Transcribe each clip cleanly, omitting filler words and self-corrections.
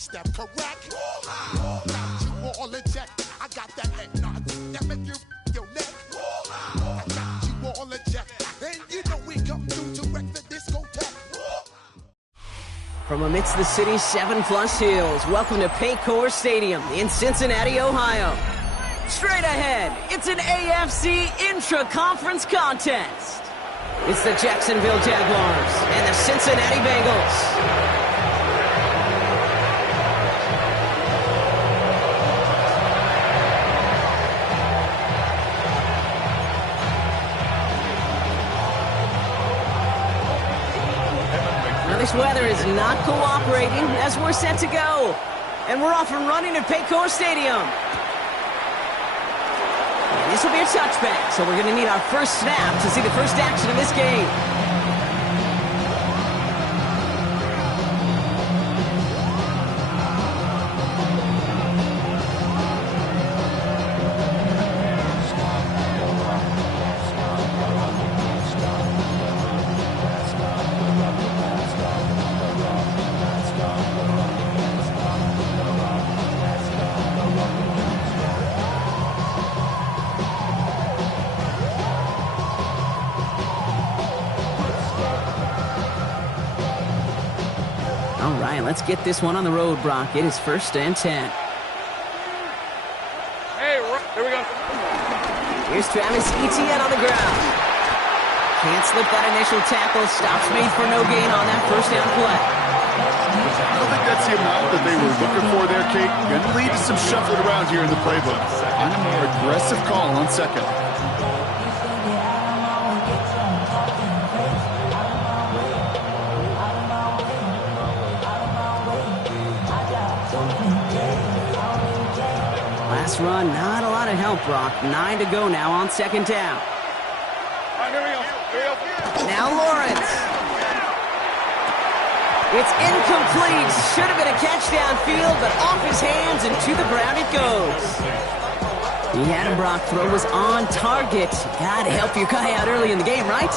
Step correct. Got you all in check. I got that head nod that make you your neck. I got you all in check. And you know we come through to wreck the discotheque. From amidst the city's 7+ hills, welcome to Paycor Stadium in Cincinnati, Ohio. Straight ahead, it's an AFC intra-conference contest. It's the Jacksonville Jaguars and the Cincinnati Bengals. This weather is not cooperating as we're set to go. And we're off and running at Paycor Stadium. And this will be a touchback, so we're going to need our first snap to see the first action of this game. All right, let's get this one on the road, Brock. It is 1st and 10. Hey, here we go. Here's Travis Etienne on the ground. Can't slip that initial tackle. Stops made for no gain on that first down play. I don't think that's the amount that they were looking for there, Kate. Going to lead to some shuffling around here in the playbook. On a more aggressive call on second. Last run, not a lot of help, Brock. 9 to go now on second down. All right, here we go. Now Lawrence. It's incomplete. Should have been a catch downfield, but off his hands and to the ground it goes. He had him, Brock. Throw was on target. Gotta help your guy out early in the game, right?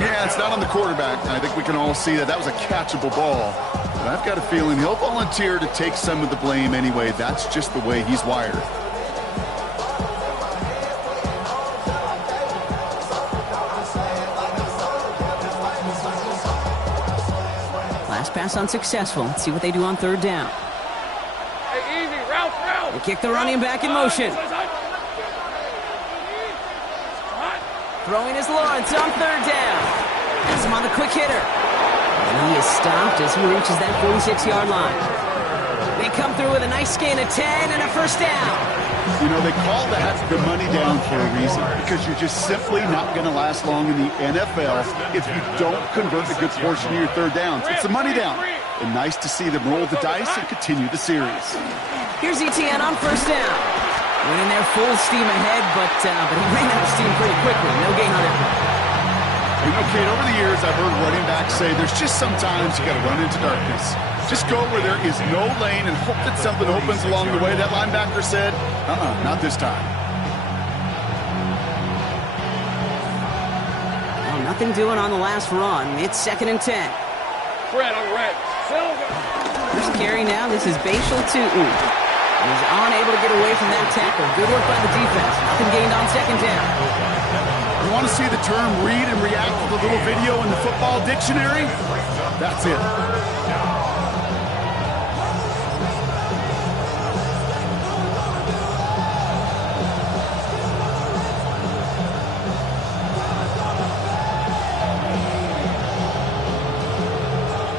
Yeah, it's not on the quarterback. I think we can all see that was a catchable ball. But I've got a feeling he'll volunteer to take some of the blame anyway. That's just the way he's wired. Last pass unsuccessful. Let's see what they do on third down. Hey, easy, route. They kick the running back in motion. Throwing is Lawrence on third down. Has him on the quick hitter. And he is stopped as he reaches that 46-yard line. They come through with a nice gain of 10 and a first down. You know, they call that the money down for a reason, because you're just simply not going to last long in the NFL if you don't convert a good portion of your third downs. It's the money down. And nice to see them roll the dice and continue the series. Here's Etienne on first down. Went in there full steam ahead, but he ran out of steam pretty quickly. No gain on it. You know, Kate, over the years, I've heard running backs say there's just sometimes you got to run into darkness. Just go where there is no lane and hope that something opens along the way. That linebacker said, not this time. Well, nothing doing on the last run. It's 2nd and 10. Fred on the red. First carry now. This is Bashal Tootin. He's unable to get away from that tackle. Good work by the defense. Nothing gained on second down. You want to see the term read and react to the little video in the football dictionary? That's it.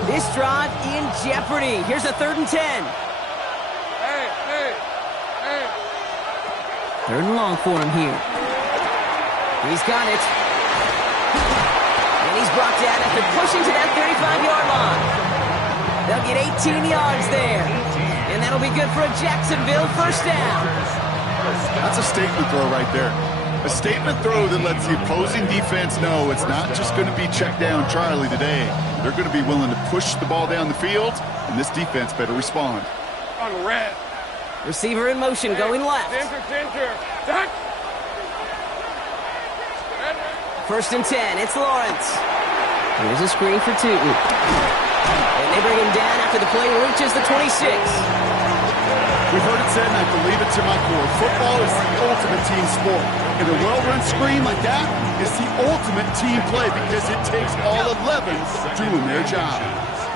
This drive in jeopardy. Here's a 3rd and 10. Hey. 3rd and long for him here. He's got it. And he's brought down after pushing to that 35-yard line. They'll get 18 yards there. And that'll be good for a Jacksonville first down. That's a statement throw right there. A statement throw that lets the opposing defense know it's not just going to be check down Charlie today. They're going to be willing to push the ball down the field, and this defense better respond. On red. Receiver in motion, going left. Center. Duck. First and 10, it's Lawrence. Here's a screen for Tootin. And they bring him down after the play reaches the 26. We've heard it said, and I believe it to my core, football is the ultimate team sport. And a well-run screen like that is the ultimate team play because it takes all 11 doing their job.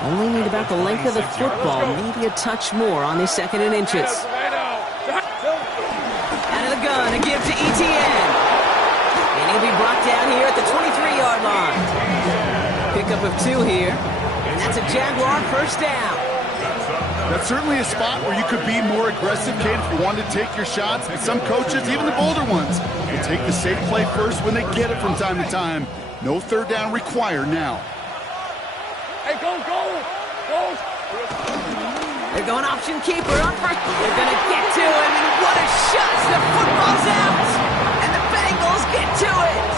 Only need about the length of the football, maybe a touch more on this 2nd and inches. Out of the gun, a give to ETN. And he'll be brought down here at the 23-yard line. Pickup of 2 here, and that's a Jaguar first down. That's certainly a spot where you could be more aggressive, Kate, if you wanted to take your shots. But some coaches, even the bolder ones, will take the safe play first when they get it from time to time. No third down required now. Hey, go. They're going option keeper on first. They're going to get to him, and what a shot! The football's out, and the Bengals get to it.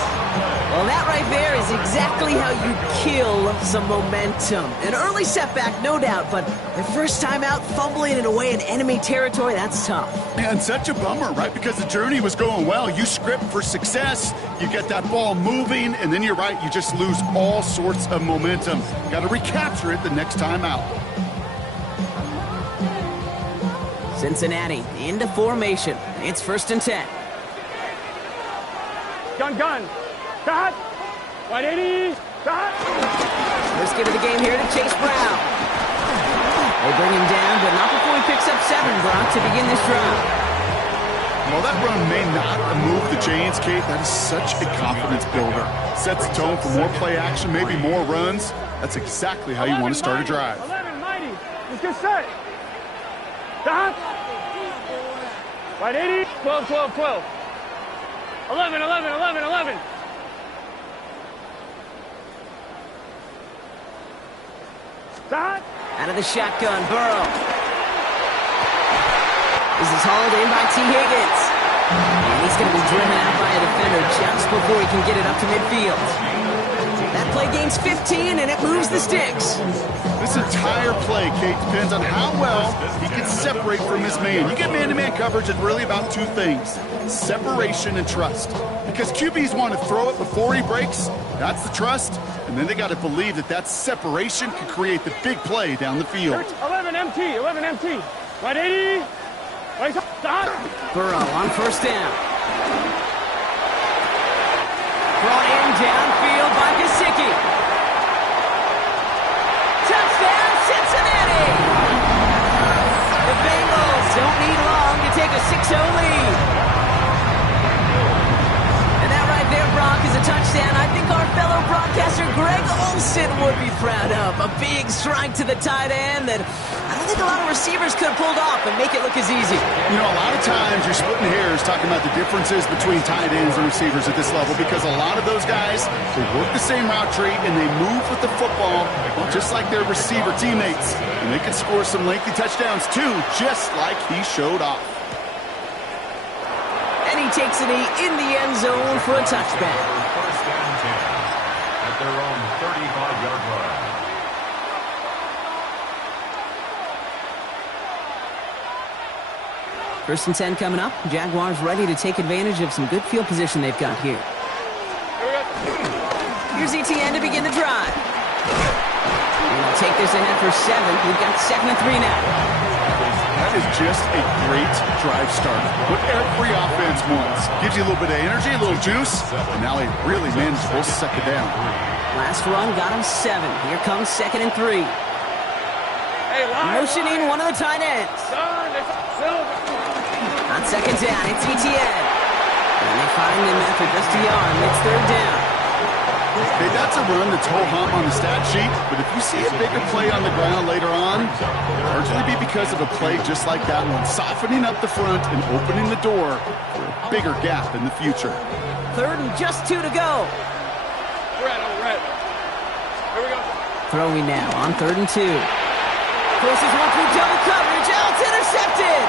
Well, that right there is exactly how you kill some momentum. An early setback, no doubt, but their first time out, fumbling it away in enemy territory, that's tough. And such a bummer, right? Because the journey was going well. You script for success, you get that ball moving, and then you're right, you just lose all sorts of momentum. Got to recapture it the next time out. Cincinnati into formation. It's 1st and 10. Gun. Cut. 180. Cut. First give of the game here to Chase Brown. They bring him down, but not before he picks up 7, Brock, to begin this drive. Well, that run may not move the chains, Kate. That is such a confidence builder. Sets the tone for more play action, maybe more runs. That's exactly how you want to start a drive. 11, mighty. Let's get set. Cut. 180. 12. 11. Stop. Out of the shotgun, Burrow. This is hauled in by T. Higgins. And he's going to be driven out by a defender just before he can get it up to midfield. That play gains 15, and it moves the sticks. This entire play, Kate, depends on how well he can separate from his man. You get man-to-man coverage, it's really about 2 things: separation and trust. Because QBs want to throw it before he breaks. That's the trust. And then they got to believe that separation can create the big play down the field. 11 MT. 180. Stop. Burrow on first down. Brought in downfield by Gesicki. Touchdown, Cincinnati! The Bengals don't need long to take a 6-0 lead. And that right there, Brock, is a touchdown I think our fellow broadcaster Greg Olsen would be proud of. A big strike to the tight end that I don't think a lot of receivers could have pulled off and make it look as easy. You know, a lot of times you're splitting hairs talking about the differences between tight ends and receivers at this level because a lot of those guys, they work the same route tree and they move with the football just like their receiver teammates. And they can score some lengthy touchdowns too, just like he showed off. And he takes it in the end zone for a touchback. First down 10 at their own 35-yard line. First and 10 coming up. Jaguars ready to take advantage of some good field position they've got here. Here's ETN to begin the drive. And they'll take this ahead for 7. We've got 2nd and 3 now. That is just a great drive start. What every offense wants. Gives you a little bit of energy, a little juice, and now a really manageable 2nd down. Last run got him 7. Here comes 2nd and 3. Hey, motioning one of the tight ends. On 2nd down, it's ETN. And they find him after just a yard. It's 3rd down. Hey, that's a run that's ho-hum on the stat sheet, but if you see a bigger play on the ground later on, it'll largely be because of a play just like that one, softening up the front and opening the door for a bigger gap in the future. 3rd and just 2 to go. Red. Here we go. Throwing now on 3rd and 2. Forces one through double coverage. Oh, it's intercepted!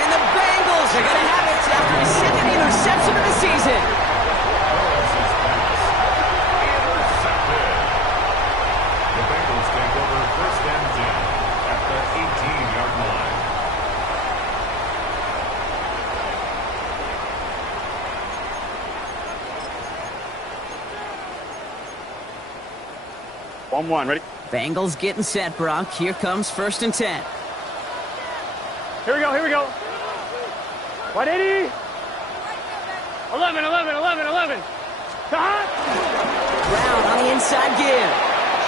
And the Bengals They're going to have it after his second interception of the season. The Bengals take over first and 10 at the 18-yard line. One, ready? Bengals getting set, Brock. Here comes first and 10. Here we go. 180. 11. Brown on the inside give.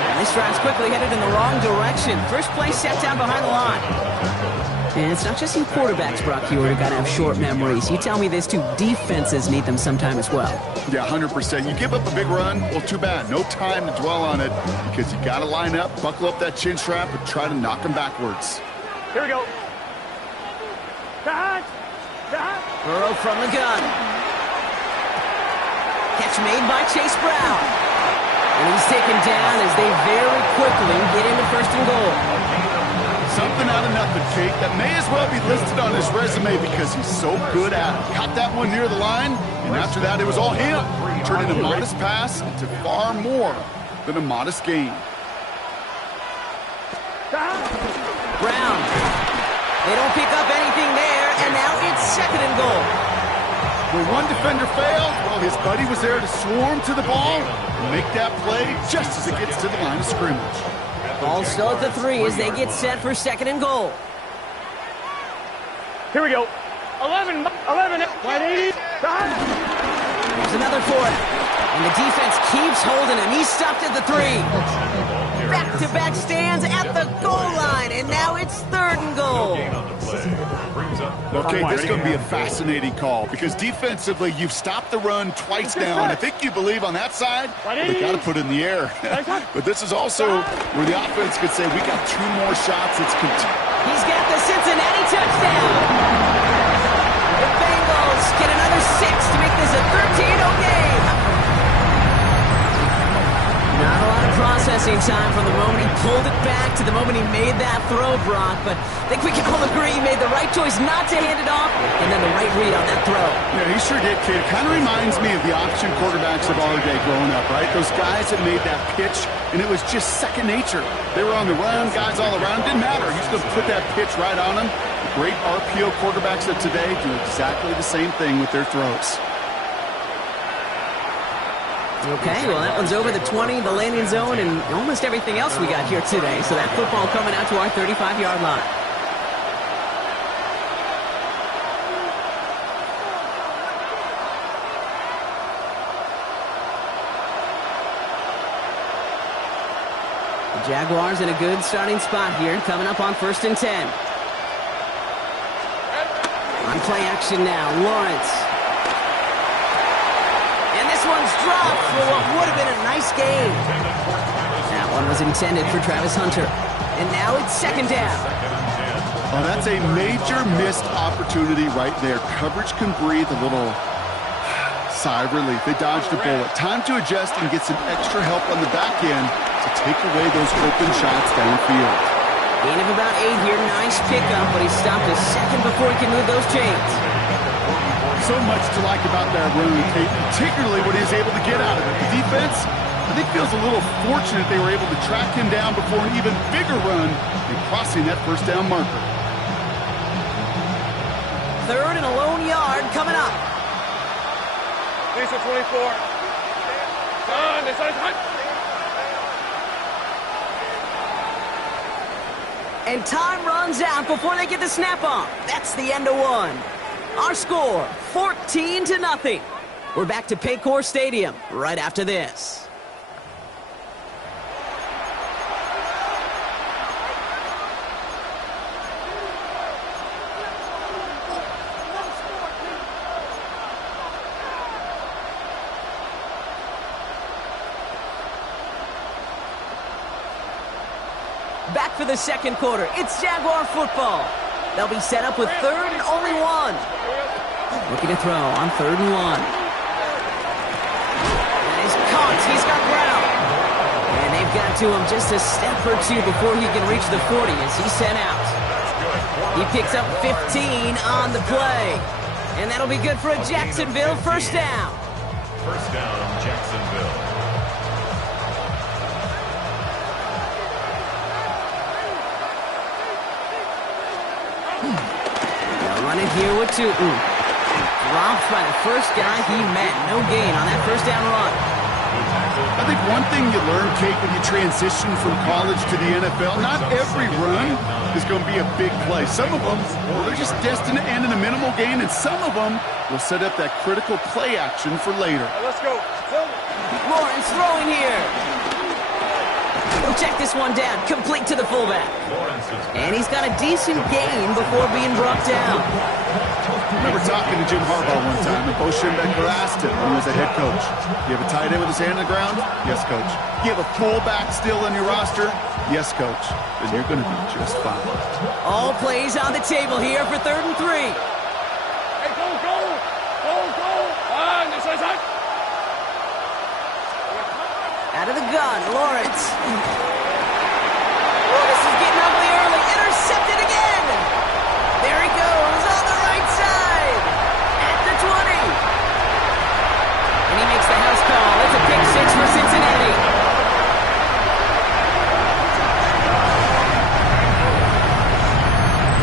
And this drive's quickly headed in the wrong direction. First play set down behind the line. And it's not just you quarterbacks, Brock, you got to have short memories. You tell me this too, defenses need them sometime as well. Yeah, 100%. You give up a big run, well, too bad. No time to dwell on it because you got to line up, buckle up that chin strap, and try to knock them backwards. Here we go. Burrow from the gun. Catch made by Chase Brown. And he's taken down as they very quickly get into first and goal. Something out of nothing, Kate. That may as well be listed on his resume because he's so good at it. Caught that one near the line, and after that, it was all him. Turning a modest pass into far more than a modest gain. Brown. They don't pick up anything there, and now it's second and goal. Where one defender failed, well, his buddy was there to swarm to the ball and make that play just as it gets to the line of scrimmage. Ball still at the 3 as they get set for second and goal. Here we go. 11. 180. There's another for it. And the defense keeps holding him. He's stopped at the 3. Back-to-back stands at the goal line, and now it's third and goal. Okay, this is going to be a fascinating call because defensively, you've stopped the run twice down. I think you believe on that side, they got to put it in the air. But this is also where the offense could say, we got 2 more shots. He's got the Cincinnati touchdown. The Bengals get another 6 to make this a 13-0 game. Not a lot of processing time from the moment he pulled it back to the moment he made that throw, Brock. But I think we can all agree he made the right choice not to hand it off and then the right read on that throw. Yeah, he sure did, kid. It kind of reminds me of the option quarterbacks of our day growing up, right? Those guys that made that pitch, and it was just second nature. They were on the run, guys all around. Didn't matter. He's going to put that pitch right on them. The great RPO quarterbacks of today do exactly the same thing with their throws. Okay, well, that one's over the 20, the landing zone, and almost everything else we got here today. So that football coming out to our 35-yard line. The Jaguars in a good starting spot here, coming up on first and 10. On play action now, Lawrence. This one's dropped for what would have been a nice game. That one was intended for Travis Hunter. And now it's second down. Oh, that's a major missed opportunity right there. Coverage can breathe a little sigh of relief. They dodged a bullet. Time to adjust and get some extra help on the back end to take away those open shots downfield. Gain of about 8 here. Nice pickup, but he stopped a second before he can move those chains. So much to like about that run, Kate, particularly what he was able to get out of it. The defense, I think, feels a little fortunate they were able to track him down before an even bigger run and crossing that first down marker. Third and a lone yard coming up. Lisa 24. And time runs out before they get the snap on. That's the end of one. Our score, 14-0. We're back to Paycor Stadium right after this. Back for the second quarter. It's Jaguar football. They'll be set up with third and only 1. Looking to throw on third and 1. And he's caught. He's got Brown. And they've got to him just a step or two before he can reach the 40 as he's sent out. He picks up 15 on the play. And that'll be good for a Jacksonville first down. First down, Jacksonville. They'll run it here with Tootin. Dropped by the first guy he met. No gain on that first down run. I think one thing you learn, Kate, when you transition from college to the NFL, not every run is going to be a big play. Some of them, well, they're just destined to end in a minimal gain, and some of them will set up that critical play action for later. Let's go. Lawrence throwing here. We'll check this one down. Complete to the fullback. And he's got a decent gain before being brought down. I remember talking to Jim Harbaugh one time, and Bo Schembechler asked him when he was a head coach, you have a tight end with his hand on the ground? Yes, coach. You have a fullback still on your roster? Yes, coach. Then you're going to be just fine. All plays on the table here for 3rd and 3. Hey, go, go. Go, go. This is it. Out of the gun, Lawrence. Oh, this is getting ugly early. Intercepted again. There he goes on the right side. At the 20. And he makes the house call. It's a pick 6 for Cincinnati.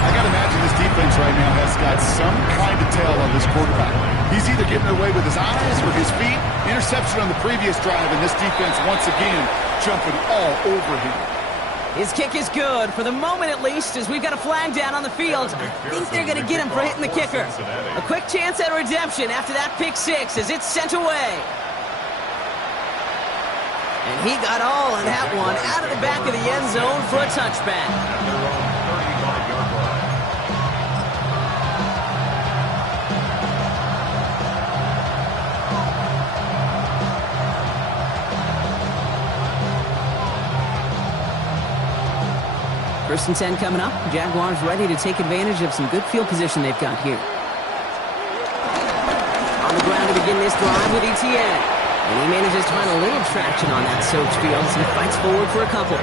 I got to imagine this defense right now has got some kind of tail on this quarterback. He's either getting away with his eyes or his feet. Interception on the previous drive, and this defense once again jumping all over him. His kick is good, for the moment at least, as we've got a flag down on the field. I think they're going to get him for hitting the kicker. A quick chance at redemption after that pick 6 as it's sent away. And he got all of that one out of the back of the end zone for a touchback. First and 10 coming up. Jaguars ready to take advantage of some good field position they've got here. On the ground to begin this drive with Etienne. And he manages to find a little traction on that soaked field as he fights forward for a couple.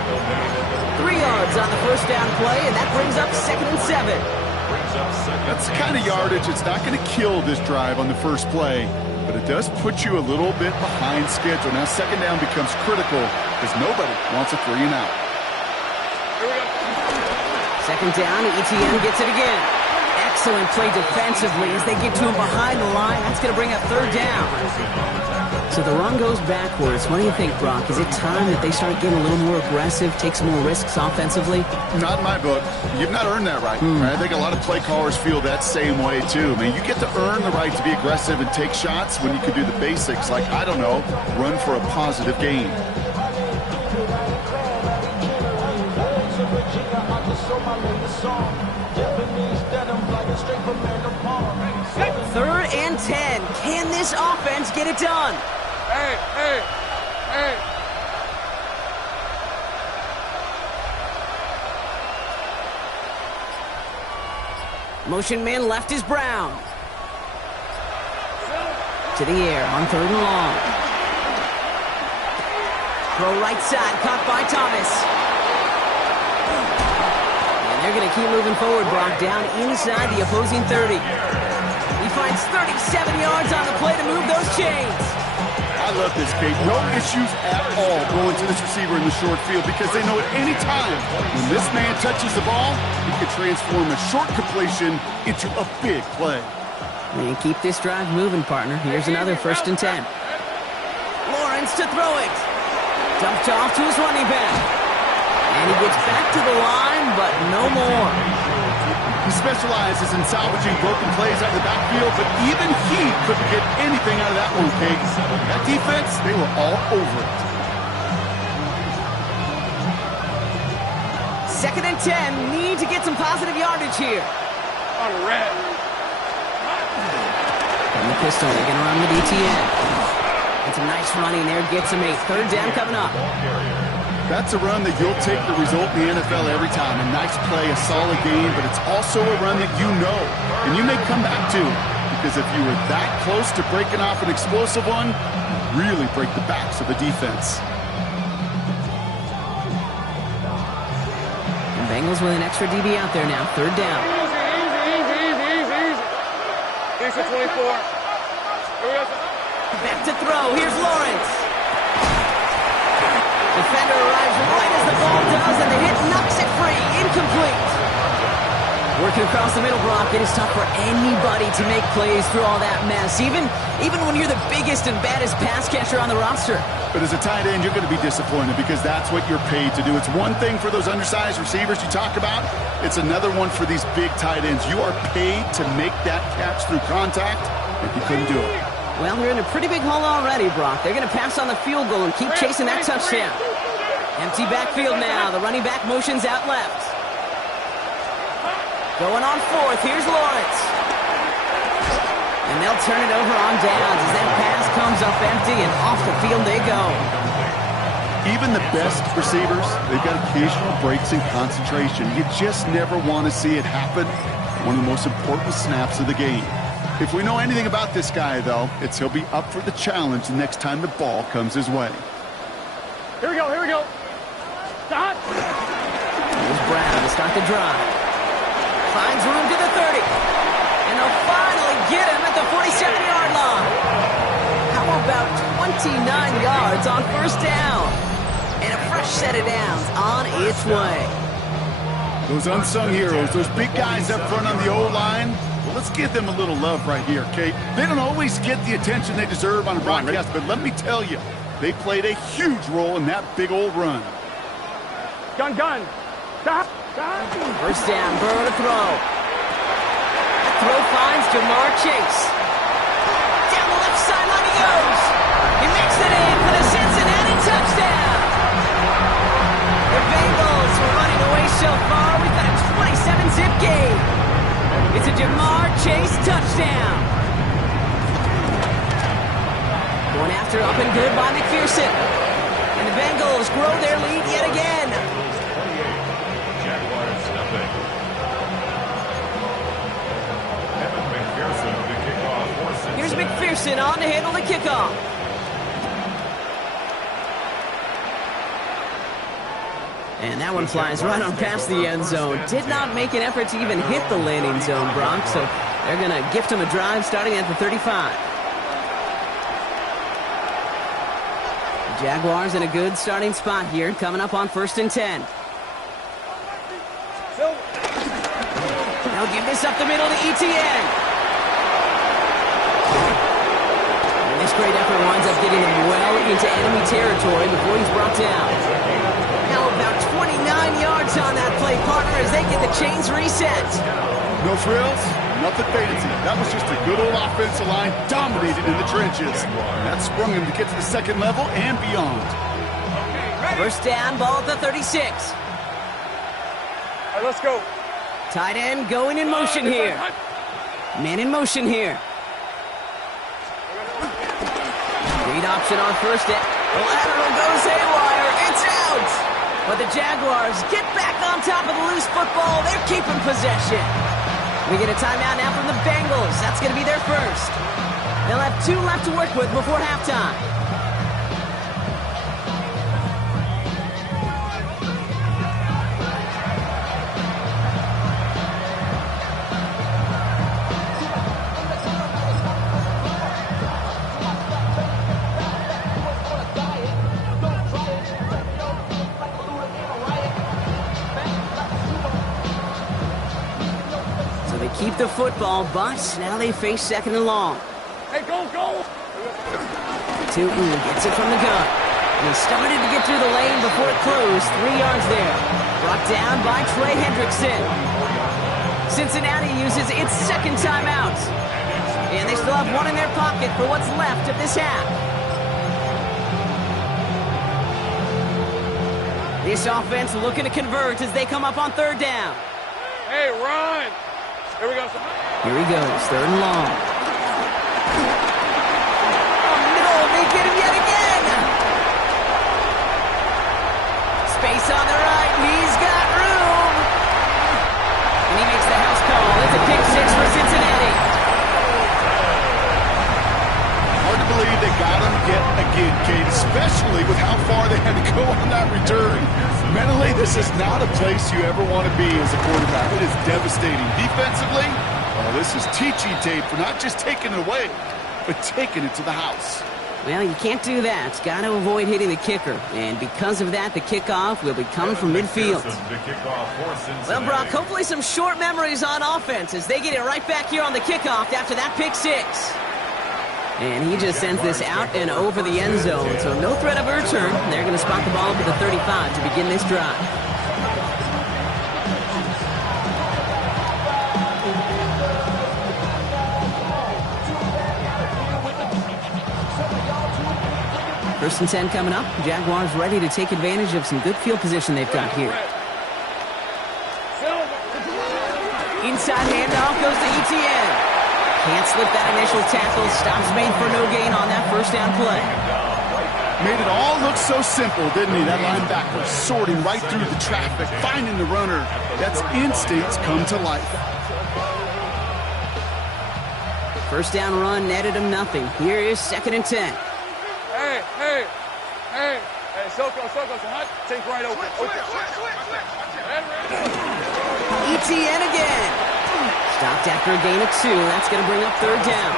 3 yards on the first down play, and that brings up 2nd and 7. That's the kind of yardage. It's not going to kill this drive on the first play, but it does put you a little bit behind schedule. Now 2nd down becomes critical because nobody wants a 3 and out. 2nd down, Etienne gets it again. Excellent play defensively as they get to him behind the line. That's going to bring up 3rd down. So the run goes backwards. What do you think, Brock? Is it time that they start getting a little more aggressive, take some more risks offensively? Not in my book. You've not earned that right. I think a lot of play callers feel that same way, too. I mean, you get to earn the right to be aggressive and take shots when you can do the basics, like, I don't know, run for a positive gain. 3rd and 10. Can this offense get it done? Hey, hey, hey. Motion man left is Brown. To the air on 3rd and long. Throw right side, caught by Thomas. And they're going to keep moving forward, Brock, down inside the opposing 30. He finds 37 yards on the play to move those chains. I love this, Kate. No issues at all going to this receiver in the short field because they know at any time when this man touches the ball, he can transform a short completion into a big play. And keep this drive moving, partner. Here's another 1st and 10. Lawrence to throw it. Dumped off to his running back. And he gets back to the line, but no more. He specializes in salvaging broken plays out of the backfield, but even he couldn't get anything out of that one, Kate. That defense, they were all over it. 2nd and 10. Need to get some positive yardage here. On the red. From the pistol, they're going to run with Etienne. And some nice running there. Gets him 8. 3rd down coming up. That's a run that you'll take the result in the NFL every time. A nice play, a solid game, but it's also a run that you know, and you may come back to, because if you were that close to breaking off an explosive one, you really break the backs of the defense. And Bengals with an extra DB out there now. Third down. Easy. Easy 24. Here we go. Back to throw. Here's Lawrence. Defender arrives right as the ball does, and the hit knocks it free. Incomplete. Working across the middle, Brock, it is tough for anybody to make plays through all that mess, even when you're the biggest and baddest pass catcher on the roster. But as a tight end, you're going to be disappointed because that's what you're paid to do. It's one thing for those undersized receivers you talk about. It's another one for these big tight ends. You are paid to make that catch through contact, and you couldn't do it. Well, they're in a pretty big hole already, Brock. They're going to pass on the field goal and keep chasing that touchdown. Empty backfield now. The running back motions out left. Going on fourth. Here's Lawrence. And they'll turn it over on downs as that pass comes up empty, and off the field they go. Even the best receivers, they've got occasional breaks in concentration. You just never want to see it happen. One of the most important snaps of the game. If we know anything about this guy, though, it's he'll be up for the challenge the next time the ball comes his way. Here we go. Stop. Here's Brown to start the drive. Finds room to the 30. And they'll finally get him at the 47-yard line. How about 29 yards on first down? And a fresh set of downs on its way. Those unsung heroes, those big guys up front on the O-line, well, let's give them a little love right here, Kate. They don't always get the attention they deserve on a broadcast, but let me tell you, they played a huge role in that big old run. Gun. Stop. First down, Burrow to throw. Throw finds Jamar Chase. Down the left sideline he goes. He makes it in for the Cincinnati touchdown. The Bengals were running away so far. We've got a 27-zip game. It's a Jamar Chase touchdown. Going after up and good by McPherson. And the Bengals grow their lead yet again. Here's McPherson on to handle the kickoff. And that one flies right on past the end zone. Did not make an effort to even hit the landing zone, Brock, so they're going to gift him a drive starting at the 35. The Jaguars in a good starting spot here, coming up on 1st and 10. They'll give this up the middle to ETN. And this great effort winds up getting him well into enemy territory before he's brought down. Now about 29 yards on that play, partner, as they get the chains reset. No frills, nothing fancy. That was just a good old offensive line dominated in the trenches. That sprung him to get to the second level and beyond. First down, ball at the 36. All right, let's go. Tight end going in motion here. Man in motion here. Read option on first down. The lateral goes haywire. It's out. But the Jaguars get back on top of the loose football. They're keeping possession. We get a timeout now from the Bengals. That's going to be their first. They'll have 2 left to work with before halftime. Keep the football, but now they face 2nd and long. Hey, go! Tootin gets it from the gun. And he started to get through the lane before it closed. 3 yards there. Brought down by Trey Hendrickson. Cincinnati uses its 2nd timeout. And they still have 1 in their pocket for what's left of this half. This offense looking to convert as they come up on 3rd down. Hey, run! Here we go. Here he goes, 3rd and long. Oh no, they get him yet again! Space on the right, he's got room! And he makes the house call. It's a pick 6 for Cincinnati. Hard to believe they got him yet again, Kate, especially with how far they had to go on that return. Mentally, this is not a place you ever want to be as a quarterback. It is devastating. Defensively, well, this is teaching tape for not just taking it away, but taking it to the house. Well, you can't do that. Got to avoid hitting the kicker. And because of that, the kickoff will be coming from midfield. Well, Brock, hopefully some short memories on offense as they get it right back here on the kickoff after that pick six. And he just sends this out and over the end zone. So no threat of a return. They're going to spot the ball up at the 35 to begin this drive. First and 10 coming up. Jaguars ready to take advantage of some good field position they've got here. Inside handoff goes to Etienne. Can't slip that initial tackle. Stops made for no gain on that first down play. Made it all look so simple, didn't he? That linebacker sorting right through the traffic, finding the runner. That's instincts come to life. First down run netted him nothing. Here is second and 10. Hey, Soko, so hot. Take right over. Etienne again. Stopped after a gain of 2. That's going to bring up third down.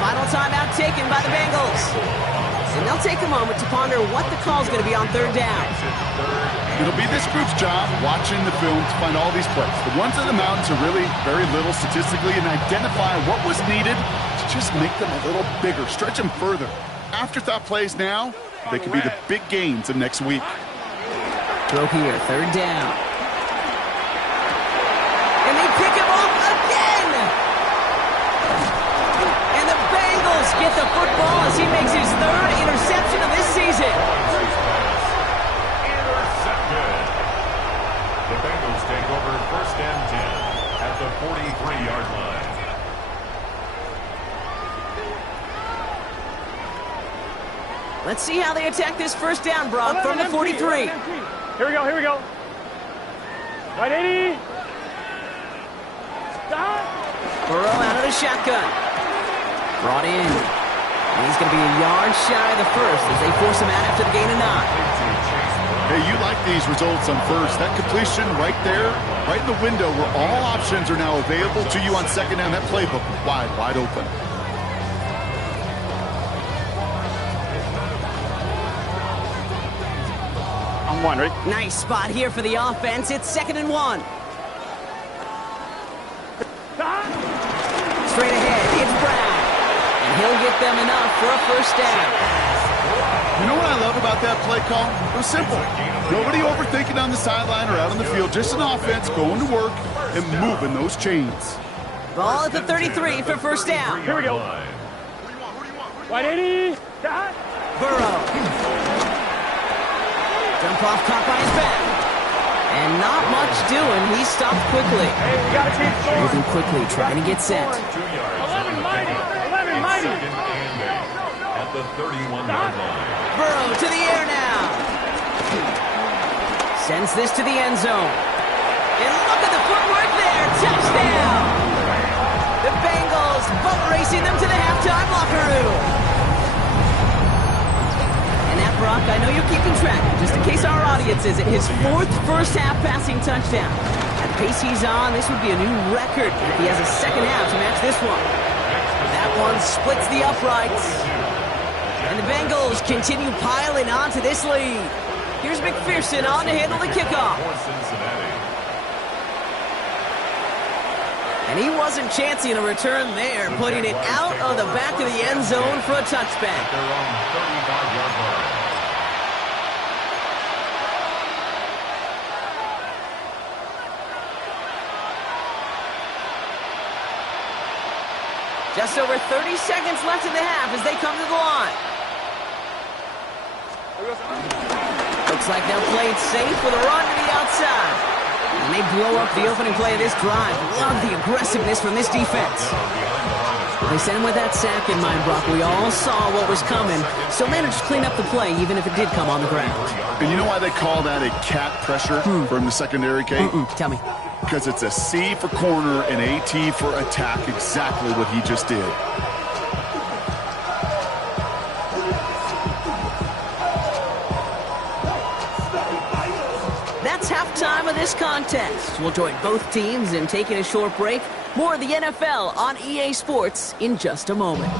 Final timeout taken by the Bengals. And they'll take a moment to ponder what the call is going to be on third down. It'll be this group's job watching the film to find all these plays. The ones in the mountains are really very little statistically and identify what was needed to just make them a little bigger, stretch them further. Afterthought plays now, they could be the big gains of next week. Throw here, third down. And they pick him off again! And the Bengals get the football as he makes his third interception of this season. Intercepted. The Bengals take over first and 10 at the 43-yard line. Let's see how they attack this first down, Brock, from the 43. Here we go. Right 80. Stop. Burrow out of the shotgun. Brought in. And he's going to be a yard shy of the first as they force him out after the gain of 9. Hey, you like these results on first. That completion right there, right in the window where all options are now available to you on second down. That playbook wide open. One, right? Nice spot here for the offense. It's second and 1. Straight ahead, it's Brown. And he'll get them enough for a first down. You know what I love about that play call? It was simple. Nobody overthinking on the sideline or out on the field. Just an offense going to work and moving those chains. Ball at the 33 for first down. Here we go. Right 80. Burrow. Jump off, caught by his back. And not much doing. He stopped quickly. Hey, we gotta keep going. Moving quickly, trying to get set. 11 mighty. At the 31-yard line. Burrow to the air now. Sends this to the end zone. And look at the footwork there. Touchdown. The Bengals boat racing them to the halftime locker room. Brock, I know you're keeping track. Just in case our audience isn't, his 4th first-half passing touchdown. At the pace he's on, this would be a new record if he has a second half to match this one. That one splits the uprights. And the Bengals continue piling on to this lead. Here's McPherson on to handle the kickoff. And he wasn't chancing a return there, putting it out of the back of the end zone for a touchback. Their own 35-yard line. Just over 30 seconds left in the half as they come to the line. Looks like they'll play it safe with a run to the outside. And they blow up the opening play of this drive. Love the aggressiveness from this defense. They sent him with that sack in mind, Brock. We all saw what was coming, so managed to clean up the play, even if it did come on the ground. And you know why they call that a cat pressure from the secondary, Kate? Tell me. Because it's a C for corner and AT for attack, exactly what he just did. halftime of this contest. We'll join both teams in taking a short break. More of the NFL on EA Sports in just a moment.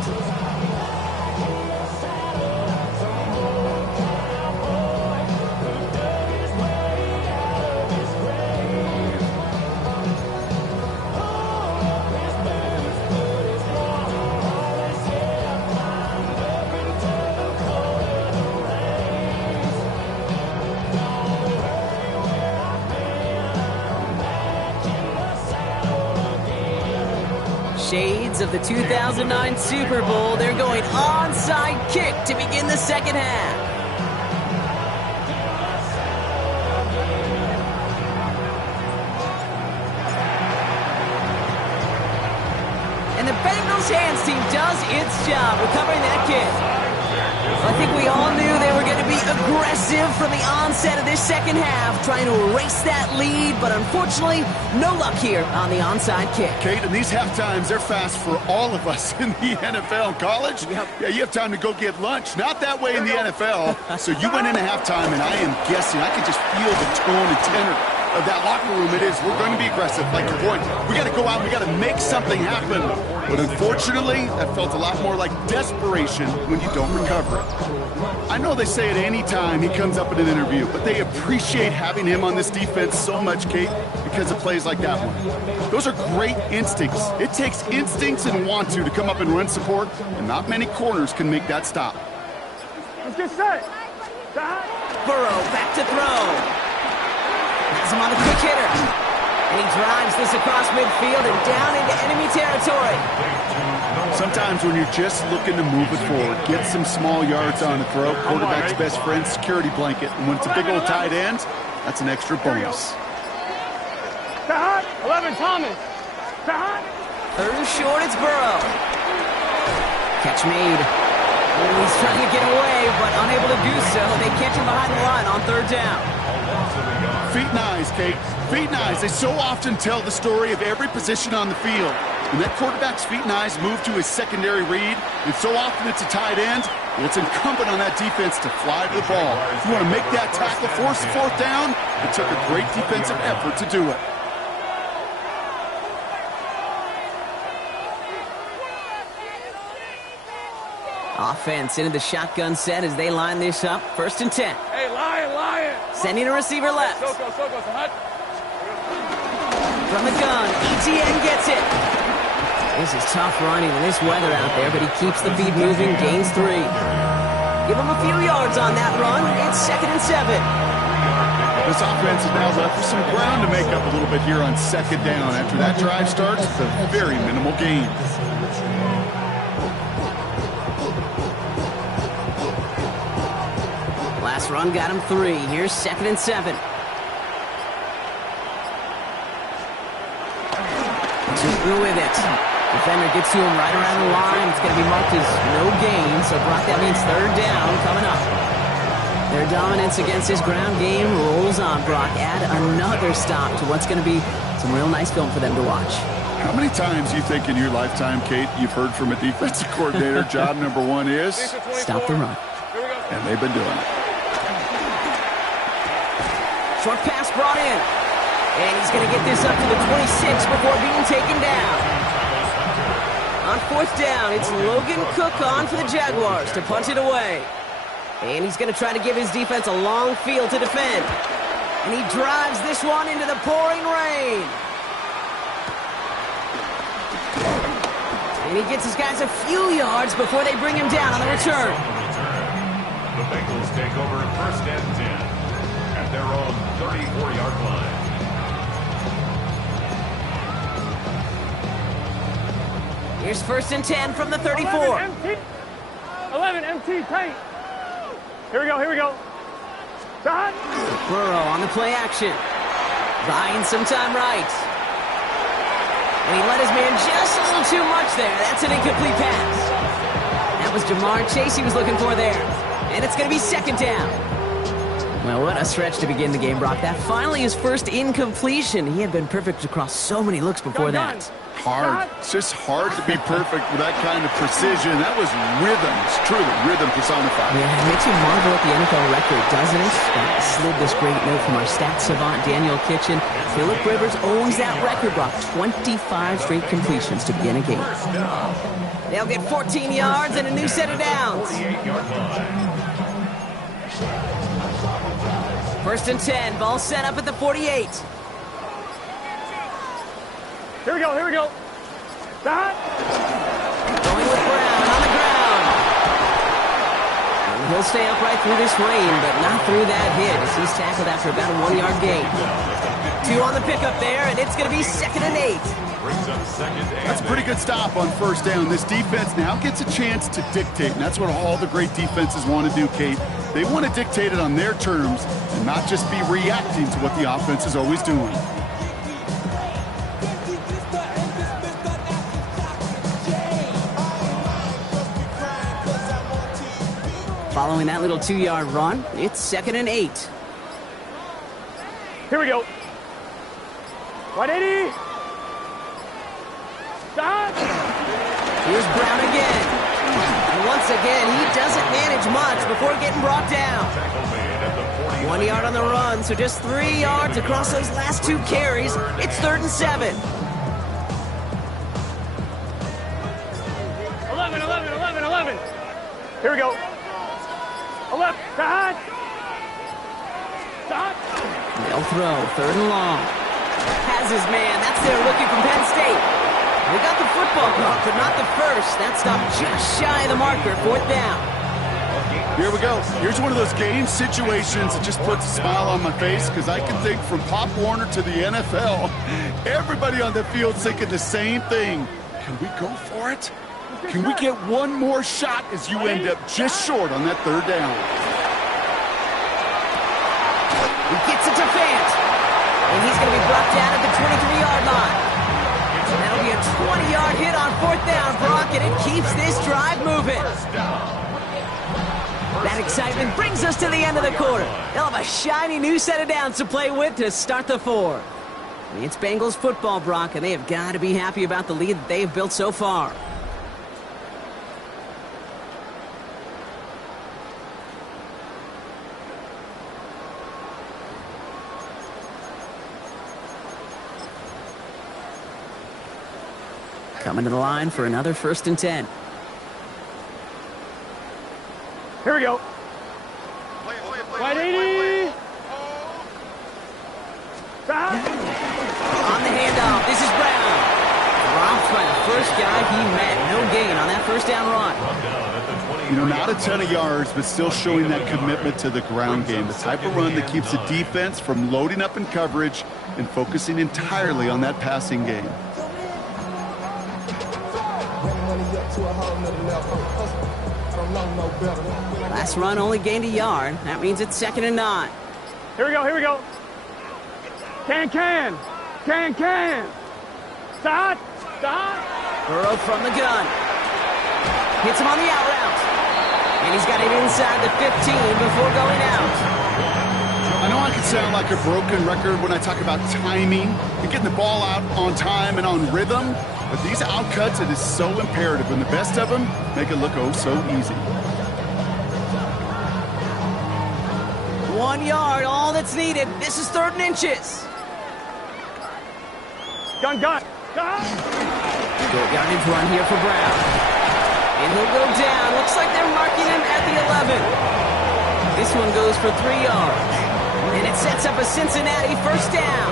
Shades of the 2009 Super Bowl. They're going onside kick to begin the second half. And the Bengals hands team does its job recovering that kick. I think we all knew they were going to be aggressive from the onset of this second half, trying to erase that lead, but unfortunately, no luck here on the onside kick. Kate, and these half times, they're fast for all of us in the NFL. College, Yep. Yeah, you have time to go get lunch. Not that way in the NFL. So you went into halftime, and I am guessing, I can just feel the tone and tenor of that locker room. It is, we're going to be aggressive, like your point. We got to go out, we got to make something happen. But unfortunately, that felt a lot more like desperation when you don't recover it. I know they say it any time he comes up in an interview, but they appreciate having him on this defense so much, Kate, because of plays like that one. Those are great instincts. It takes instincts and want to come up and run support, and not many corners can make that stop. Let's get set. Burrow back to throw. Has him on the quick hitter. And he drives this across midfield and down into enemy territory. Sometimes when you're just looking to move it forward, get some small yards on the throw, quarterback's best friend, security blanket. And when it's a big old tight end, that's an extra bonus. 11, Thomas. Third and short, it's Burrow. Catch made. Oh, he's trying to get away, but unable to do so. They catch him behind the line on third down. Feet and eyes, Kate. Feet and eyes. They so often tell the story of every position on the field. When that quarterback's feet and eyes move to his secondary read, and so often it's a tight end, well, it's incumbent on that defense to fly to the ball. If you want to make that tackle, force the fourth down, it took a great defensive effort to do it. Offense into the shotgun set as they line this up. First and 10. Hey, Lion. Sending a receiver left. Soko, Sahat. From the gun, ETN gets it. This is tough running in this weather out there, but he keeps the feet moving, gains 3. Give him a few yards on that run. It's 2nd and 7. This offense is now left with some ground to make up a little bit here on 2nd down. After that drive starts, it's a very minimal gain. Last run got him 3. Here's 2nd and 7. Two with it. Defender gets to him right around the line. It's going to be marked as no gain, so Brock, that means 3rd down coming up. Their dominance against this ground game rolls on. Brock, add another stop to what's going to be some real nice film for them to watch. How many times do you think in your lifetime, Kate, you've heard from a defensive coordinator, job number 1 is? Stop the run. And they've been doing it. Short pass brought in. And he's going to get this up to the 26 before being taken down. On 4th down, it's Logan Cook on for the Jaguars to punt it away. And he's going to try to give his defense a long field to defend. And he drives this one into the pouring rain. And he gets his guys a few yards before they bring him down on the return. The Bengals take over 1st and 10 at their own 34-yard line. Here's 1st and 10 from the 34. 11 MT tight. Here we go. Burrow on the play action. Buying some time right. And he let his man just a little too much there. That's an incomplete pass. That was Jamar Chase he was looking for there. And it's going to be 2nd down. Well, what a stretch to begin the game, Brock. That finally his first incompletion. He had been perfect across so many looks before that. Hard. It's just hard to be perfect with that kind of precision. That was rhythm. It's truly rhythm personified. Yeah, it makes you marvel at the NFL record, doesn't it? Slid this great note from our stats savant, Daniel Kitchen. Phillip Rivers owns that record, Brock. 25 straight completions to begin a game. They'll get 14 yards and a new set of downs. First and 10, ball set up at the 48. Here we go, here we go. That. Going with Brown on the ground. And he'll stay upright through this rain, but not through that hit as he's tackled after about a 1-yard gain. 2 on the pickup there, and it's going to be 2nd and 8. That's a pretty good stop on first down. This defense now gets a chance to dictate, and that's what all the great defenses want to do, Kate. They want to dictate it on their terms and not just be reacting to what the offense is always doing. Following that little 2-yard run, it's 2nd and 8. Here we go. 180. Stop. Here's Brown again. And once again, he doesn't manage much before getting brought down. 1 yard on the run, so just 3 yards across those last 2 carries. It's 3rd and 7. 11. Here we go. 11. Stop. They'll throw, 3rd and long. Has his man. That's their rookie from Penn State. They got the football caught, but not the first. That stopped just shy of the marker, 4th down. Here we go. Here's one of those game situations that just puts a smile on my face because I can think from Pop Warner to the NFL, everybody on the field thinking the same thing. Can we go for it? Can we get one more shot as you end up just short on that 3rd down? He gets it to Fant. And he's going to be brought down at the 23-yard line. And that'll be a 20-yard hit on 4th down, Brock, and it keeps this drive moving. That excitement brings us to the end of the quarter. They'll have a shiny new set of downs to play with to start the 4th. It's Bengals football, Brock, and they have got to be happy about the lead that they have built so far. Coming to the line for another 1st and 10. Here we go. 180. Stop. On the handoff, this is Brown. Dropped by the first guy he met. No gain on that 1st down run. You know, not a ton of yards, but still showing that commitment to the ground game. The type of run that keeps the defense from loading up in coverage and focusing entirely on that passing game. Last run only gained a yard. That means it's 2nd and 9. Here we go. Can. Stop. Burrow from the gun. Hits him on the out route. And he's got it inside the 15 before going out. I know I can sound like a broken record when I talk about timing and getting the ball out on time and on rhythm, but these out cuts, it is so imperative, and the best of them make it look oh so easy. 1 yard, all that's needed. This is 3rd and inches. Gun. Short yardage run here for Brown. And he'll go down. Looks like they're marking him at the 11. This one goes for 3 yards. And it sets up a Cincinnati 1st down.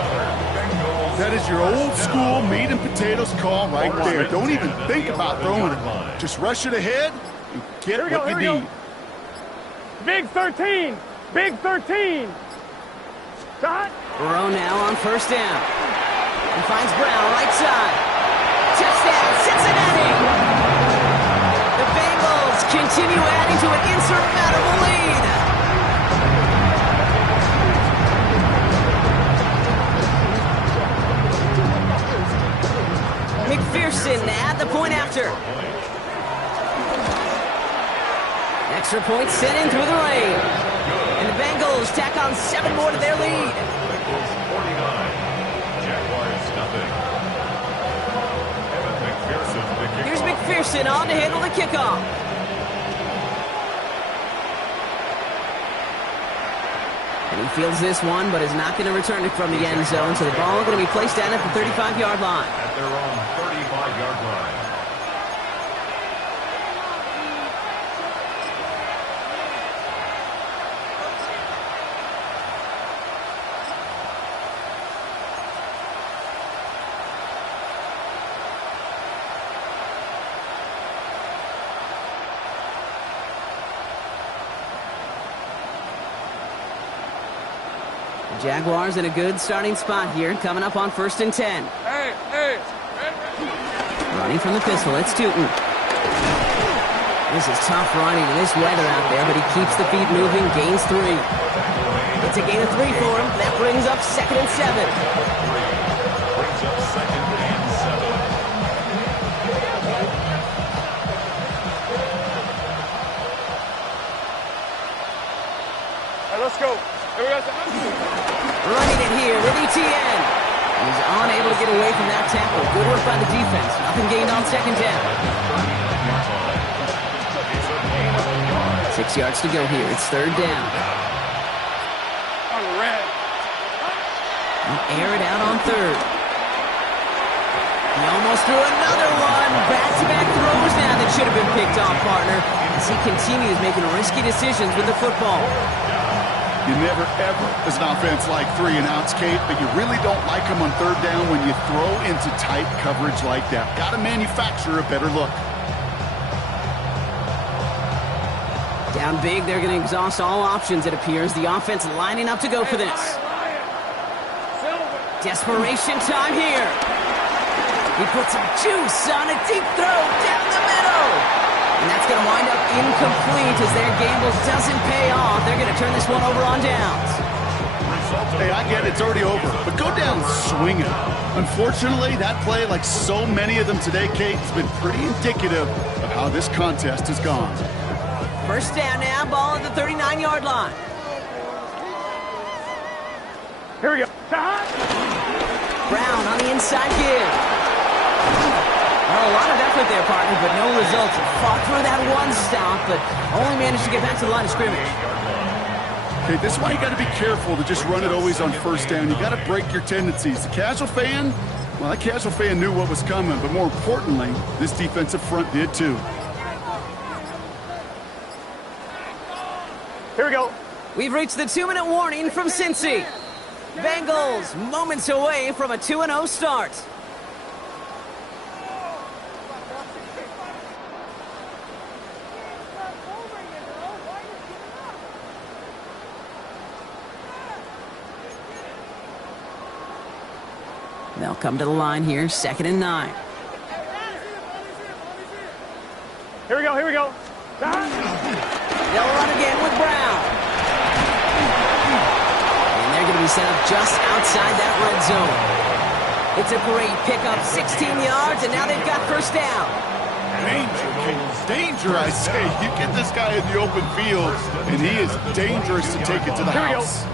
That is your old school meat and potatoes call right there. Don't even think about throwing it. Just rush it ahead and get what you need. Big 13. Stop. Burrow now on 1st down. He finds Brown right side. Touchdown, Cincinnati! The Bengals continue adding to an insurmountable lead. McPherson at the point after. Extra point sent in through the rain. And the Bengals tack on 7 more to their lead. Bengals 49, Jaguars nothing. Evan McPherson to kick Here's off. McPherson on to handle the kickoff. And he fields this one, but is not going to return it from the end zone. So the ball going to be placed down at the 35-yard line. At their own 35-yard line. Jaguars in a good starting spot here, coming up on 1st and 10. Hey. Running from the pistol, it's Tootin. This is tough running in this weather out there, but he keeps the feet moving, gains 3. It's a gain of 3 for him. That brings up 2nd and 7. Brings up 2nd and 7. Hey, let's go. Here we go. Running it here with Etienne. He's unable to get away from that tackle. Good work by the defense. Nothing gained on 2nd down. 6 yards to go here. It's 3rd down. On the red. Air it out on 3rd. He almost threw another one. Back-to-back throws now that should have been picked off, partner, as he continues making risky decisions with the football. You never, ever, as an offense, like 3-and-outs, Kate, but you really don't like them on 3rd down when you throw into tight coverage like that. Got to manufacture a better look. Down big, they're going to exhaust all options, it appears. The offense lining up to go for this. Desperation time here. He puts some juice on a deep throw down the middle. And that's going to wind up incomplete as their gamble doesn't pay off. They're going to turn this one over on downs. Hey, I get it, it's already over, but go down swinging. Unfortunately, that play, like so many of them today, Kate, has been pretty indicative of how this contest has gone. 1st down now, ball at the 39-yard line. Here we go. Brown on the inside give. Well, a lot of effort there, partner, but no results. Fought through that one stop, but only managed to get back to the line of scrimmage. Okay, this is why you got to be careful to just run it always on 1st down. You got to break your tendencies. The casual fan, well, that casual fan knew what was coming, but more importantly, this defensive front did too. Here we go. We've reached the 2-minute warning from Cincy. Bengals moments away from a 2-0 start. They'll come to the line here, 2nd and 9. Here we go. They'll run again with Brown. And they're going to be set up just outside that red zone. It's a great pickup, 16 yards, and now they've got 1st down. Danger, Kate. Danger, I say. You get this guy in the open field, and he is dangerous to take it to the house.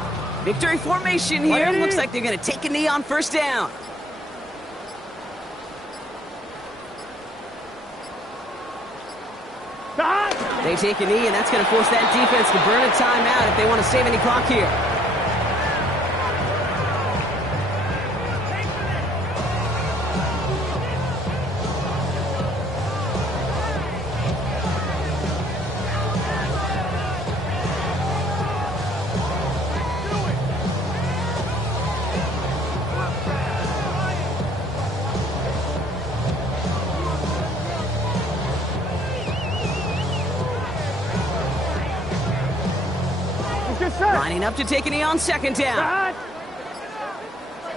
Victory formation here. Looks like they're going to take a knee on 1st down. They take a knee, and that's going to force that defense to burn a timeout if they want to save any clock here. Lining up to take a knee on 2nd down.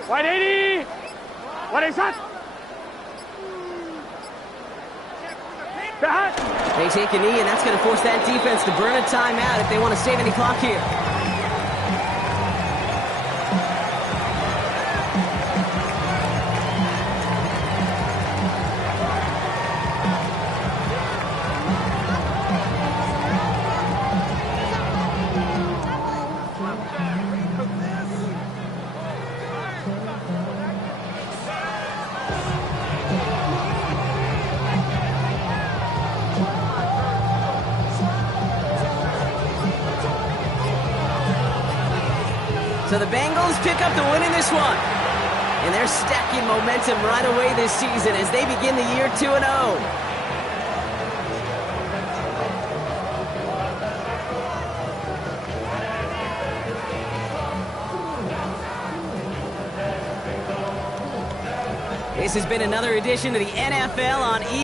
Wide 80. Wide 80 shot. They take a knee, and that's going to force that defense to burn a timeout if they want to save any clock here. So the Bengals pick up the win in this one. And they're stacking momentum right away this season as they begin the year 2-0. This has been another edition of the NFL on